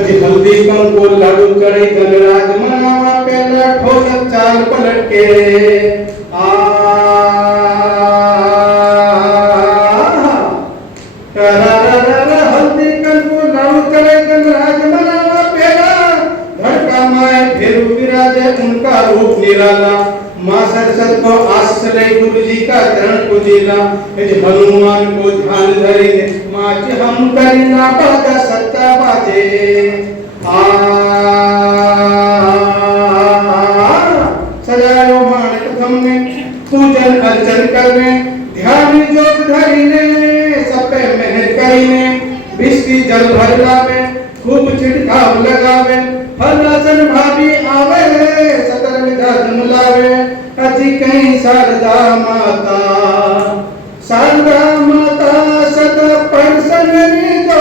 अजी हल्दी कंको लाडू चढ़े गणराज मनावा पहला ठोस चाल पलट के आ हल्दी कंको लाडू चढ़े गणराज मनावा पहला धड़का माए फेरू विराजे उनका रूप निराला माँ सरस्वती को आश्रय गुरु जी का चरण पूजिला हनुमान को ध्यान धरे माँ हम करीना बाजा सच्चा बाजे सजायो माणक धमने पूजन अर्चन करने ध्यान जोत धरीने सब पे मेहनत करीने बिस्की जल भर लावे खूब छिड़काव लगावे हर रासन भाभी आवे सतर विधा मुलावे अजी कहीं शारदा माता सत परसन दीजो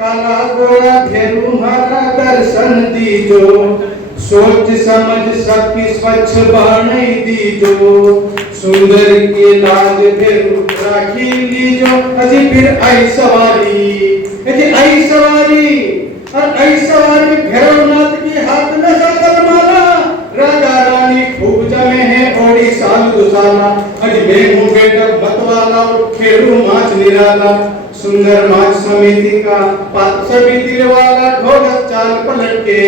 काला गोरा भेरू मारा दर्शन दीजो सोच समझ सबकी स्वच्छ बाणी दीजो सुंदर के लाज भेरू राखी लीजो अजी फिर आई सवारी और आई सवारी भैरवनाथ की हाथ में सागर माला राजा रानी खूब जमे हैं ओडी साल दुसाला अज बेहू बेटक मतवाला और खेरू माच निराला सुंदर माच समिति का सभी दिलवाला ढोलक चाल पलट के